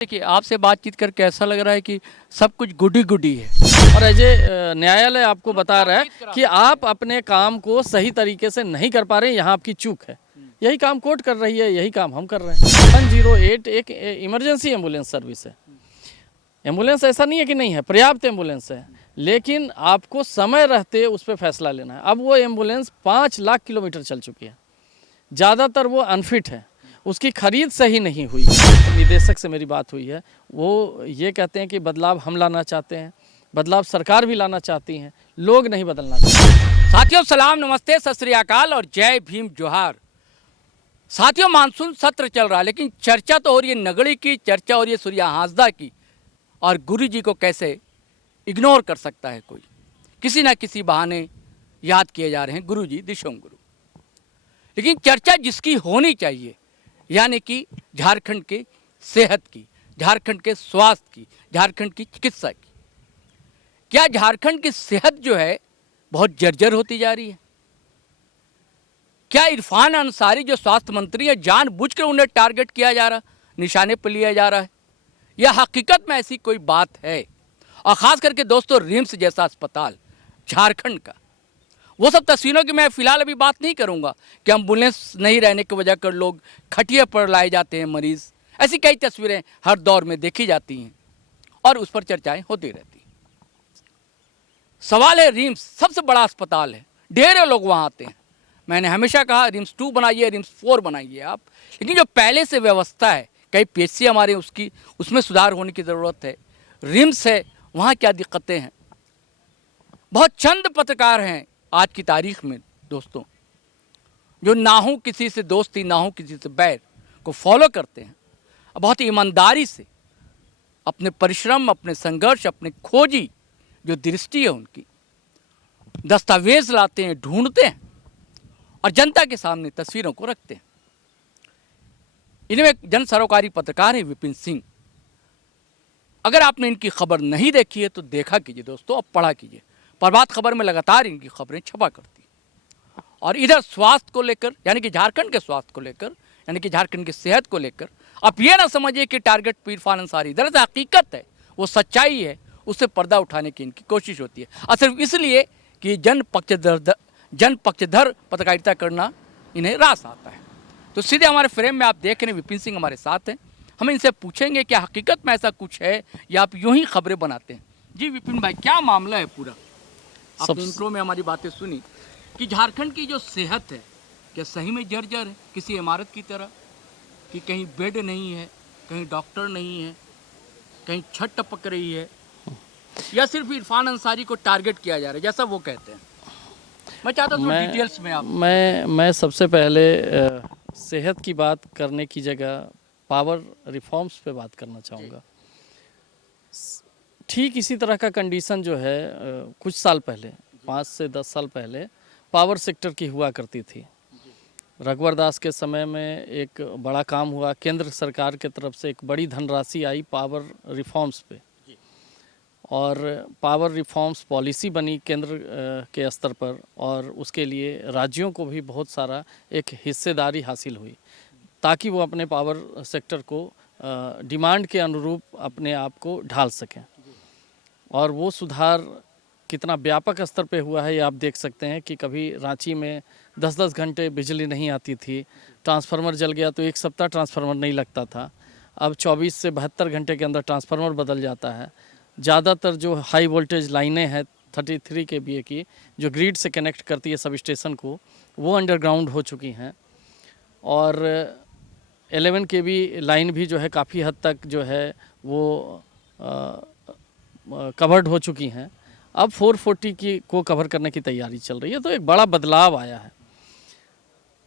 देखिए, आपसे बातचीत करके ऐसा लग रहा है कि सब कुछ गुडी गुडी है और अजय न्यायालय आपको बता रहा है कि आप अपने काम को सही तरीके से नहीं कर पा रहे हैं, यहाँ आपकी चूक है। यही काम कोर्ट कर रही है, यही काम हम कर रहे हैं। 108 एक इमरजेंसी एम्बुलेंस सर्विस है। एम्बुलेंस ऐसा नहीं है कि नहीं है, पर्याप्त एम्बुलेंस है, लेकिन आपको समय रहते उस पर फैसला लेना है। अब वो एम्बुलेंस 5 लाख किलोमीटर चल चुकी है, ज़्यादातर वो अनफिट है, उसकी खरीद सही नहीं हुई। निदेशक से मेरी बात हुई है, वो ये कहते हैं कि बदलाव हम लाना चाहते हैं, बदलाव सरकार भी लाना चाहती है, लोग नहीं बदलना चाहते। साथियों सलाम, नमस्ते, सत श्री अकाल और जय भीम जोहार। साथियों, मानसून सत्र चल रहा है, लेकिन चर्चा तो हो रही है नगड़ी की, चर्चा हो रही है सूर्या हांसदा की। और गुरु जी को कैसे इग्नोर कर सकता है कोई, किसी ना किसी बहाने याद किए जा रहे हैं गुरु जी, दिशोम गुरु। लेकिन चर्चा जिसकी होनी चाहिए, यानी कि झारखंड के सेहत की, झारखंड के स्वास्थ्य की, झारखंड की चिकित्सा की। क्या झारखंड की सेहत जो है बहुत जर्जर होती जा रही है? क्या इरफान अंसारी जो स्वास्थ्य मंत्री है, जानबूझकर उन्हें टारगेट किया जा रहा, निशाने पर लिया जा रहा है, या हकीकत में ऐसी कोई बात है? और ख़ास करके दोस्तों, रिम्स जैसा अस्पताल झारखंड का, वो सब तस्वीरों की मैं फ़िलहाल अभी बात नहीं करूंगा कि एम्बुलेंस नहीं रहने की वजह कर लोग खटिया पर लाए जाते हैं मरीज़। ऐसी कई तस्वीरें हर दौर में देखी जाती हैं और उस पर चर्चाएं होती रहती हैं। सवाल है, रिम्स सबसे बड़ा अस्पताल है, ढेरों लोग वहाँ आते हैं। मैंने हमेशा कहा रिम्स 2 बनाइए, रिम्स 4 बनाइए आप, लेकिन जो पहले से व्यवस्था है, कई पीएचसी हमारे उसमें सुधार होने की ज़रूरत है। रिम्स है, वहाँ क्या दिक्कतें हैं? बहुत चंद पत्रकार हैं आज की तारीख में दोस्तों, जो ना हो किसी से दोस्ती, ना हो किसी से बैर को फॉलो करते हैं, बहुत ईमानदारी से अपने परिश्रम, अपने संघर्ष, अपने खोजी जो दृष्टि है उनकी, दस्तावेज लाते हैं, ढूंढते हैं और जनता के सामने तस्वीरों को रखते हैं। इनमें एक जन सरोकारी पत्रकार है विपिन सिंह। अगर आपने इनकी खबर नहीं देखी है तो देखा कीजिए दोस्तों, अब पढ़ा कीजिए। प्रभात खबर में लगातार इनकी खबरें छपा करती है। और इधर स्वास्थ्य को लेकर, यानी कि झारखंड के स्वास्थ्य को लेकर, यानी कि झारखंड की सेहत को लेकर, आप ये ना समझिए कि टारगेट इरफान अंसारी, दरअसल हकीकत है, वो सच्चाई है, उससे पर्दा उठाने की इनकी कोशिश होती है। और सिर्फ इसलिए कि जन पक्षधर पत्रकारिता करना इन्हें रास आता है। तो सीधे हमारे फ्रेम में आप देख रहे हैं विपिन सिंह हमारे साथ हैं। हम इनसे पूछेंगे क्या हकीकत में ऐसा कुछ है या आप यूं ही खबरें बनाते हैं। जी विपिन भाई, क्या मामला है पूरा? आपने इंट्रो में हमारी बातें सुनी कि झारखंड की जो सेहत है, क्या सही में जर्जर है किसी इमारत की तरह, कि कहीं बेड नहीं है, कहीं डॉक्टर नहीं है, कहीं छत टपक रही है, या सिर्फ इरफान अंसारी को टारगेट किया जा रहा है जैसा वो कहते हैं? मैं चाहता हूँ डिटेल्स में आप। मैं सबसे पहले सेहत की बात करने की जगह पावर रिफॉर्म्स पे बात करना चाहूँगा। ठीक इसी तरह का कंडीशन जो है कुछ साल पहले, 5 से 10 साल पहले पावर सेक्टर की हुआ करती थी। रघुवर दास के समय में एक बड़ा काम हुआ, केंद्र सरकार के तरफ से एक बड़ी धनराशि आई पावर रिफॉर्म्स पे, और पावर रिफॉर्म्स पॉलिसी बनी केंद्र के स्तर पर, और उसके लिए राज्यों को भी बहुत सारा एक हिस्सेदारी हासिल हुई, ताकि वो अपने पावर सेक्टर को डिमांड के अनुरूप अपने आप को ढाल सकें। और वो सुधार कितना व्यापक स्तर पे हुआ है ये आप देख सकते हैं कि कभी रांची में 10-10 घंटे बिजली नहीं आती थी, ट्रांसफार्मर जल गया तो 1 सप्ताह ट्रांसफार्मर नहीं लगता था। अब 24 से 72 घंटे के अंदर ट्रांसफार्मर बदल जाता है। ज़्यादातर जो हाई वोल्टेज लाइनें हैं 33 kVA की, जो ग्रिड से कनेक्ट करती है सब स्टेशन को, वो अंडरग्राउंड हो चुकी हैं। और 11 kV लाइन भी जो है काफ़ी हद तक जो है वो कवर्ड हो चुकी हैं। अब 440 की को कवर करने की तैयारी चल रही है, तो एक बड़ा बदलाव आया है।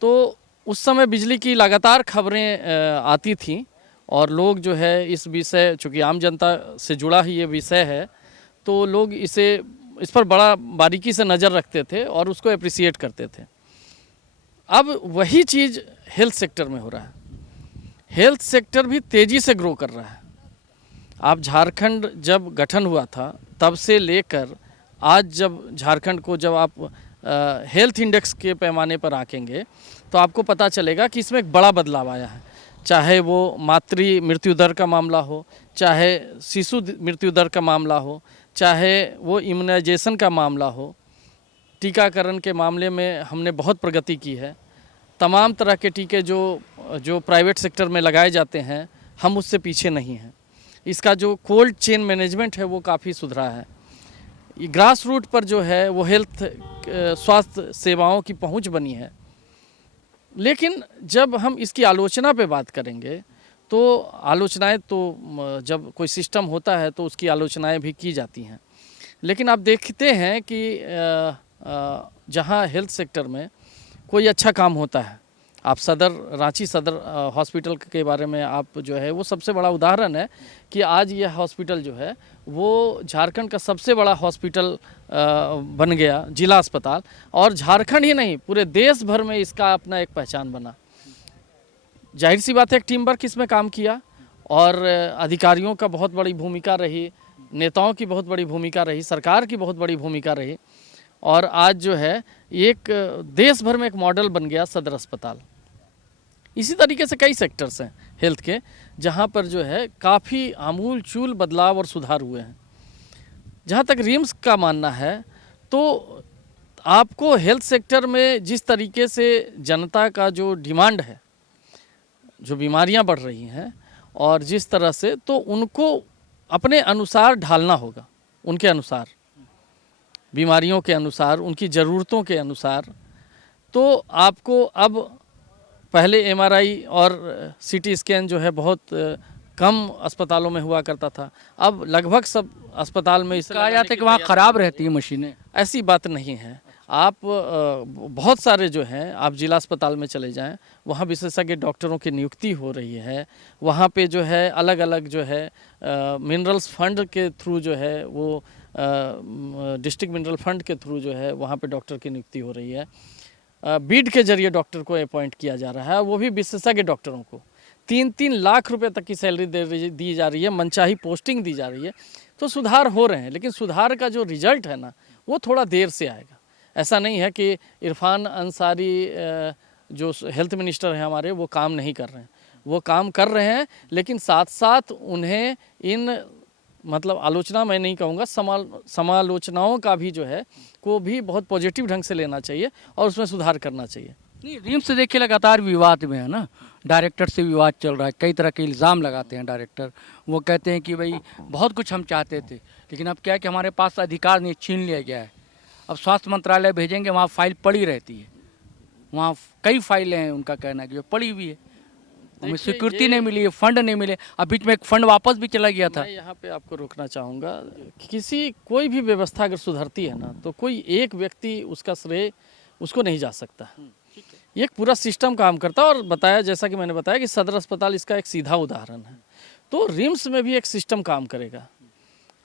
तो उस समय बिजली की लगातार खबरें आती थीं और लोग जो है इस विषय, चूँकि आम जनता से जुड़ा ही ये विषय है, तो लोग इस पर बड़ा बारीकी से नज़र रखते थे और उसको अप्रिसिएट करते थे। अब वही चीज़ हेल्थ सेक्टर में हो रहा है। हेल्थ सेक्टर भी तेज़ी से ग्रो कर रहा है। आप झारखंड जब गठन हुआ था तब से लेकर आज, जब झारखंड को जब आप हेल्थ इंडेक्स के पैमाने पर आकेंगे तो आपको पता चलेगा कि इसमें एक बड़ा बदलाव आया है। चाहे वो मातृ मृत्यु दर का मामला हो, चाहे शिशु मृत्यु दर का मामला हो, चाहे वो इम्यूनाइजेशन का मामला हो, टीकाकरण के मामले में हमने बहुत प्रगति की है। तमाम तरह के टीके जो प्राइवेट सेक्टर में लगाए जाते हैं, हम उससे पीछे नहीं हैं। इसका जो कोल्ड चेन मैनेजमेंट है वो काफ़ी सुधरा है। ग्रास रूट पर जो है वो हेल्थ स्वास्थ्य सेवाओं की पहुंच बनी है। लेकिन जब हम इसकी आलोचना पे बात करेंगे तो आलोचनाएं तो जब कोई सिस्टम होता है तो उसकी आलोचनाएं भी की जाती हैं। लेकिन आप देखते हैं कि जहां हेल्थ सेक्टर में कोई अच्छा काम होता है, आप रांची सदर हॉस्पिटल के बारे में आप जो है वो सबसे बड़ा उदाहरण है कि आज यह हॉस्पिटल जो है वो झारखंड का सबसे बड़ा हॉस्पिटल बन गया, जिला अस्पताल। और झारखंड ही नहीं, पूरे देश भर में इसका अपना एक पहचान बना। जाहिर सी बात है, एक टीम वर्क इसमें काम किया और अधिकारियों का बहुत बड़ी भूमिका रही, नेताओं की बहुत बड़ी भूमिका रही, सरकार की बहुत बड़ी भूमिका रही। और आज जो है एक देश भर में एक मॉडल बन गया सदर अस्पताल। इसी तरीके से कई सेक्टर्स हैं हेल्थ के जहां पर जो है काफ़ी आमूल-चूल बदलाव और सुधार हुए हैं। जहां तक रिम्स का मानना है तो आपको हेल्थ सेक्टर में जिस तरीके से जनता का जो डिमांड है, जो बीमारियां बढ़ रही हैं और जिस तरह से, तो उनको अपने अनुसार ढालना होगा, उनके अनुसार, बीमारियों के अनुसार, उनकी ज़रूरतों के अनुसार। तो आपको अब पहले एमआरआई और सीटी स्कैन जो है बहुत कम अस्पतालों में हुआ करता था, अब लगभग सब अस्पताल में कहा जाता है कि वहाँ ख़राब रहती है मशीनें। ऐसी बात नहीं है। आप बहुत सारे जो हैं, आप जिला अस्पताल में चले जाएं, वहाँ विशेषज्ञ डॉक्टरों की नियुक्ति हो रही है। वहाँ पे जो है अलग अलग जो है मिनरल्स फंड के थ्रू जो है वो डिस्ट्रिक्ट मिनरल फंड के थ्रू जो है वहाँ पे डॉक्टर की नियुक्ति हो रही है। बीड के जरिए डॉक्टर को अपॉइंट किया जा रहा है, वो भी विशेषज्ञ डॉक्टरों को 3-3 लाख रुपए तक की सैलरी दी जा रही है, मनचाही पोस्टिंग दी जा रही है। तो सुधार हो रहे हैं, लेकिन सुधार का जो रिजल्ट है ना वो थोड़ा देर से आएगा। ऐसा नहीं है कि इरफान अंसारी जो हेल्थ मिनिस्टर हैं हमारे, वो काम नहीं कर रहे हैं, वो काम कर रहे हैं। लेकिन साथ साथ उन्हें इन मतलब आलोचना मैं नहीं कहूँगा, समालोचनाओं का भी जो है को भी बहुत पॉजिटिव ढंग से लेना चाहिए और उसमें सुधार करना चाहिए। नहीं, रिम्स से देखिए लगातार विवाद में है ना, डायरेक्टर से विवाद चल रहा है, कई तरह के इल्ज़ाम लगाते हैं डायरेक्टर। वो कहते हैं कि भाई बहुत कुछ हम चाहते थे, लेकिन अब क्या है कि हमारे पास अधिकार नहीं, छीन लिया गया है। अब स्वास्थ्य मंत्रालय भेजेंगे, वहाँ फाइल पड़ी रहती है, वहाँ कई फाइलें हैं, उनका कहना है कि पड़ी हुई है, हमें स्वीकृति नहीं मिली है, फंड नहीं मिले। अब बीच में एक फंड वापस भी चला गया था। मैं यहाँ पे आपको रोकना चाहूँगा, कोई भी व्यवस्था अगर सुधरती है ना तो कोई एक व्यक्ति उसका श्रेय उसको नहीं जा सकता। ये एक पूरा सिस्टम काम करता है। और बताया, जैसा कि मैंने बताया कि सदर अस्पताल इसका एक सीधा उदाहरण है। तो रिम्स में भी एक सिस्टम काम करेगा।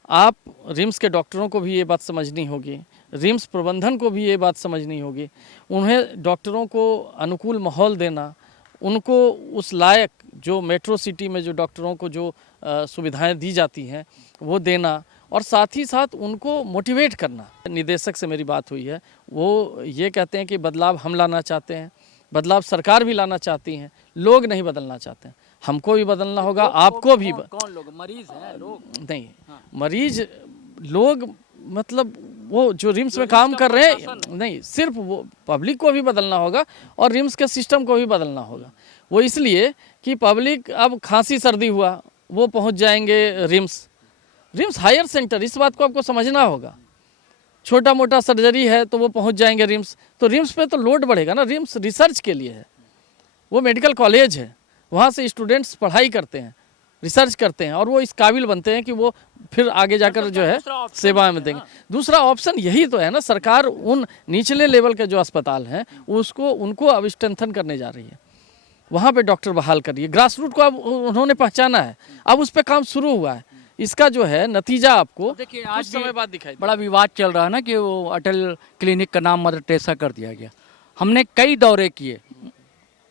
आप रिम्स के डॉक्टरों को भी ये बात समझनी होगी, रिम्स प्रबंधन को भी ये बात समझनी होगी। उन्हें डॉक्टरों को अनुकूल माहौल देना, उनको उस लायक जो मेट्रो सिटी में जो डॉक्टरों को जो सुविधाएं दी जाती हैं वो देना, और साथ ही साथ उनको मोटिवेट करना। निदेशक से मेरी बात हुई है, वो ये कहते हैं कि बदलाव हम लाना चाहते हैं, बदलाव सरकार भी लाना चाहती हैं, लोग नहीं बदलना चाहते हैं। हमको भी बदलना होगा, आपको भी। कौन लोग? मरीज हैं लोग? नहीं, मरीज लोग मतलब वो जो रिम्स में काम कर रहे हैं, नहीं, सिर्फ वो पब्लिक को भी बदलना होगा और रिम्स के सिस्टम को भी बदलना होगा। वो इसलिए कि पब्लिक अब खांसी सर्दी हुआ वो पहुंच जाएंगे रिम्स हायर सेंटर, इस बात को आपको समझना होगा। छोटा मोटा सर्जरी है तो वो पहुंच जाएंगे रिम्स, तो रिम्स पे तो लोड बढ़ेगा ना। रिम्स रिसर्च के लिए है, वो मेडिकल कॉलेज है, वहाँ से स्टूडेंट्स पढ़ाई करते हैं, रिसर्च करते हैं और वो इस काबिल बनते हैं कि वो फिर आगे जाकर जो है सेवा में देंगे। दूसरा ऑप्शन यही तो है ना, सरकार उन निचले लेवल के जो अस्पताल हैं उनको अब स्ट्रेंथन करने जा रही है, वहाँ पे डॉक्टर बहाल करिए। ग्रास रूट को अब उन्होंने पहचाना है, अब उस पर काम शुरू हुआ है। इसका जो है नतीजा आपको देखिए आज समय बाद दिखाई बड़ा विवाद चल रहा है ना कि वो अटल क्लिनिक का नाम मदर टेरेसा कर दिया गया। हमने कई दौरे किए,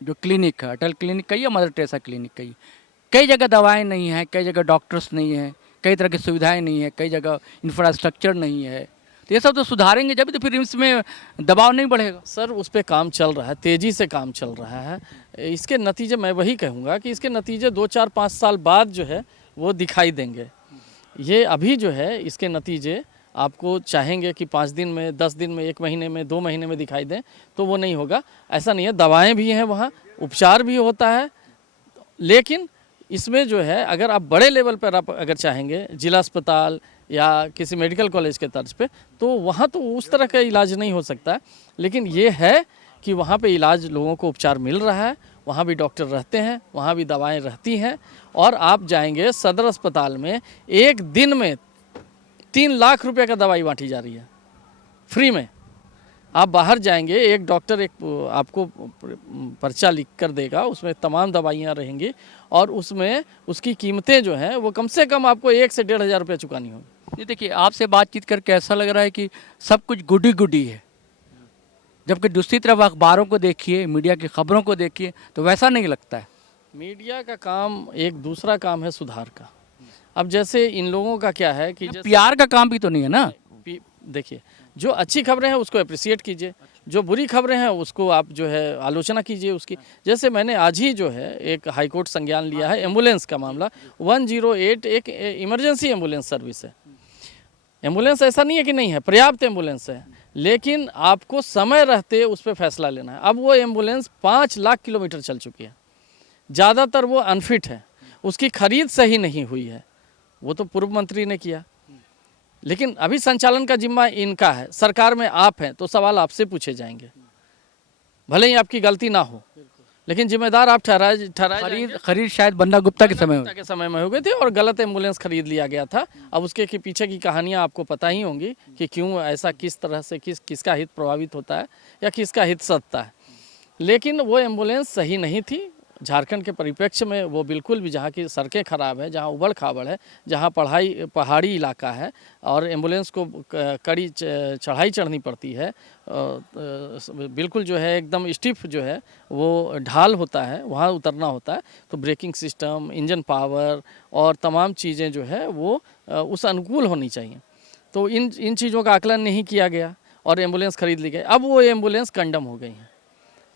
जो क्लिनिक है अटल क्लिनिक का या मदर टेरेसा क्लिनिक का, कई जगह दवाएं नहीं हैं, कई जगह डॉक्टर्स नहीं हैं, कई तरह की सुविधाएं नहीं है, कई जगह इंफ्रास्ट्रक्चर नहीं है। तो ये सब तो सुधारेंगे जब तो फिर रिम्स में दबाव नहीं बढ़ेगा। सर उस पर काम चल रहा है, तेज़ी से काम चल रहा है। इसके नतीजे मैं वही कहूँगा कि इसके नतीजे 2-4-5 साल बाद जो है वो दिखाई देंगे। ये अभी जो है इसके नतीजे आपको चाहेंगे कि 5 दिन में, 10 दिन में, 1 महीने में, 2 महीने में दिखाई दें, तो वो नहीं होगा। ऐसा नहीं है, दवाएं भी हैं वहाँ, उपचार भी होता है, लेकिन इसमें जो है अगर आप बड़े लेवल पर आप अगर चाहेंगे जिला अस्पताल या किसी मेडिकल कॉलेज के तर्ज पे, तो वहाँ तो उस तरह का इलाज नहीं हो सकता है। लेकिन ये है कि वहाँ पे इलाज, लोगों को उपचार मिल रहा है, वहाँ भी डॉक्टर रहते हैं, वहाँ भी दवाएं रहती हैं। और आप जाएंगे सदर अस्पताल में, एक दिन में 3 लाख रुपए का दवाई बांटी जा रही है फ्री में। आप बाहर जाएंगे, एक डॉक्टर एक आपको पर्चा लिख कर देगा, उसमें तमाम दवाइयाँ रहेंगी और उसमें उसकी कीमतें जो हैं वो कम से कम आपको 1 से 1,500 रुपये चुकानी होगी। ये देखिए, आपसे बातचीत करके ऐसा लग रहा है कि सब कुछ गुडी गुडी है, जबकि दूसरी तरफ अखबारों को देखिए, मीडिया की खबरों को देखिए तो वैसा नहीं लगता है। मीडिया का काम एक, दूसरा काम है सुधार का। अब जैसे इन लोगों का क्या है कि पीआर का काम भी तो नहीं है ना। देखिए, जो अच्छी खबरें हैं उसको अप्रिसिएट कीजिए, जो बुरी खबरें हैं उसको आप जो है आलोचना कीजिए उसकी। जैसे मैंने आज ही जो है एक हाईकोर्ट संज्ञान लिया है एम्बुलेंस का मामला। 108 एक इमरजेंसी एम्बुलेंस सर्विस है। एम्बुलेंस ऐसा नहीं है कि नहीं है, पर्याप्त एम्बुलेंस है, लेकिन आपको समय रहते उस पर फैसला लेना है। अब वो एम्बुलेंस 5 लाख किलोमीटर चल चुकी है, ज़्यादातर वो अनफिट है, उसकी खरीद सही नहीं हुई है, वो तो पूर्व मंत्री ने किया। लेकिन अभी संचालन का जिम्मा इनका है, सरकार में आप हैं तो सवाल आपसे पूछे जाएंगे, भले ही आपकी गलती ना हो, लेकिन जिम्मेदार आप ठहराए खरीद शायद बन्ना गुप्ता के समय में हो गए थे और गलत एम्बुलेंस खरीद लिया गया था। अब उसके पीछे की कहानियां आपको पता ही होंगी कि क्यों ऐसा, किस तरह से किसका हित प्रभावित होता है या किसका हित सधता है। लेकिन वो एम्बुलेंस सही नहीं थी झारखंड के परिप्रेक्ष्य में। वो बिल्कुल भी, जहाँ की सड़कें ख़राब है, जहाँ उबड़ खाबड़ है, जहाँ पहाड़ी इलाका है और एम्बुलेंस को कड़ी चढ़ाई चढ़नी पड़ती है, बिल्कुल जो है एकदम स्टिफ जो है वो ढाल होता है, वहाँ उतरना होता है, तो ब्रेकिंग सिस्टम, इंजन पावर और तमाम चीज़ें जो है वो उस अनुकूल होनी चाहिए। तो इन चीज़ों का आकलन नहीं किया गया और एम्बुलेंस खरीद ली गई। अब वो एम्बुलेंस कंडम हो गई है,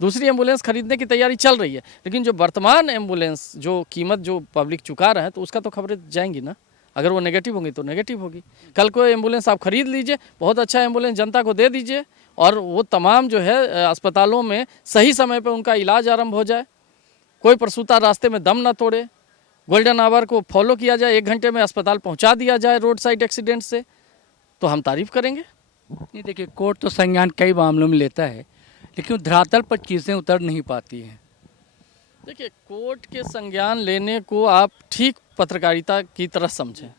दूसरी एम्बुलेंस खरीदने की तैयारी चल रही है। लेकिन जो वर्तमान एम्बुलेंस जो कीमत जो पब्लिक चुका रहा है, तो उसका तो खबरें जाएंगी ना। अगर वो नेगेटिव होंगी तो नेगेटिव होगी। कल को एम्बुलेंस आप खरीद लीजिए, बहुत अच्छा एम्बुलेंस जनता को दे दीजिए और वो तमाम जो है अस्पतालों में सही समय पर उनका इलाज आरंभ हो जाए, कोई प्रसूता रास्ते में दम ना तोड़े, गोल्डन आवर को फॉलो किया जाए, 1 घंटे में अस्पताल पहुँचा दिया जाए रोड साइड एक्सीडेंट से, तो हम तारीफ करेंगे। नहीं, देखिए, कोर्ट तो संज्ञान कई मामलों में लेता है, लेकिन धरातल पर चीज़ें उतर नहीं पाती हैं। देखिए, कोर्ट के संज्ञान लेने को आप ठीक पत्रकारिता की तरह समझें।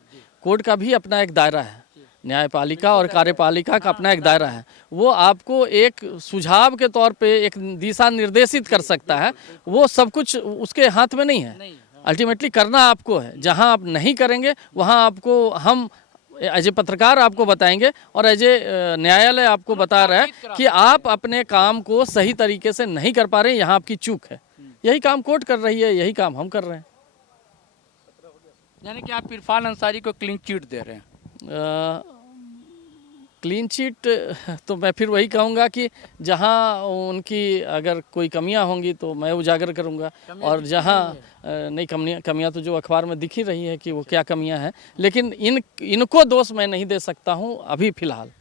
कोर्ट का भी अपना एक दायरा है, न्यायपालिका और कार्यपालिका का अपना एक दायरा है। वो आपको एक सुझाव के तौर पे एक दिशा निर्देशित कर सकता है, वो सब कुछ उसके हाथ में नहीं है। अल्टीमेटली करना आपको है। जहां आप नहीं करेंगे वहां आपको हम एज ए पत्रकार आपको बताएंगे और एज ए न्यायालय आपको बता रहा है कि आप अपने काम को सही तरीके से नहीं कर पा रहे हैं, यहाँ आपकी चूक है। यही काम कोर्ट कर रही है, यही काम हम कर रहे हैं। यानी कि आप इरफान अंसारी को क्लीन चिट दे रहे हैं। क्लीन चिट तो मैं फिर वही कहूँगा कि जहाँ उनकी अगर कोई कमियाँ होंगी तो मैं उजागर करूँगा, और जहाँ नहीं कमियाँ तो जो अखबार में दिख ही रही है कि वो क्या कमियाँ हैं, लेकिन इनको दोष मैं नहीं दे सकता हूँ अभी फ़िलहाल।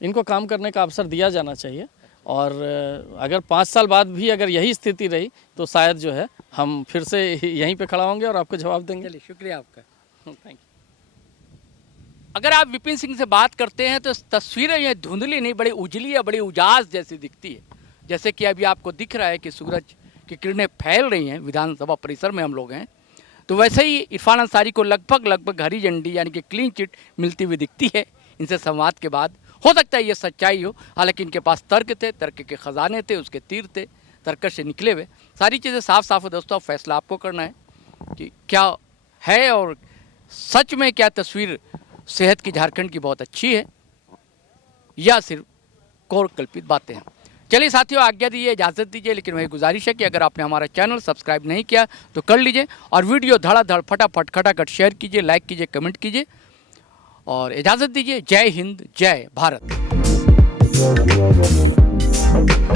इनको काम करने का अवसर दिया जाना चाहिए और अगर 5 साल बाद भी अगर यही स्थिति रही तो शायद जो है हम फिर से यहीं पे खड़ा होंगे और आपको जवाब देंगे। चलिए, शुक्रिया आपका, थैंक यू। अगर आप विपिन सिंह से बात करते हैं तो तस्वीरें ये धुंधली नहीं, बड़ी उजली या बड़ी उजास जैसी दिखती है। जैसे कि अभी आपको दिख रहा है कि सूरज की किरणें फैल रही हैं, विधानसभा परिसर में हम लोग हैं, तो वैसे ही इरफान अंसारी को लगभग हरी झंडी यानी कि क्लीन चिट मिलती हुई दिखती है इनसे संवाद के बाद। हो सकता है ये सच्चाई हो, हालांकि इनके पास तर्क थे, तर्क के ख़जाने थे, उसके तीर थे, तर्क से निकले हुए। सारी चीज़ें साफ साफ है दोस्तों, फैसला आपको करना है कि क्या है और सच में क्या तस्वीर सेहत की झारखंड की बहुत अच्छी है या सिर्फ कोर कल्पित बातें हैं। चलिए साथियों, आज्ञा दीजिए, इजाज़त दीजिए, लेकिन वही गुजारिश है कि अगर आपने हमारा चैनल सब्सक्राइब नहीं किया तो कर लीजिए और वीडियो धड़ाधड़ फटाफट खटाखट शेयर कीजिए, लाइक कीजिए, कमेंट कीजिए और इजाज़त दीजिए। जय हिंद, जय भारत।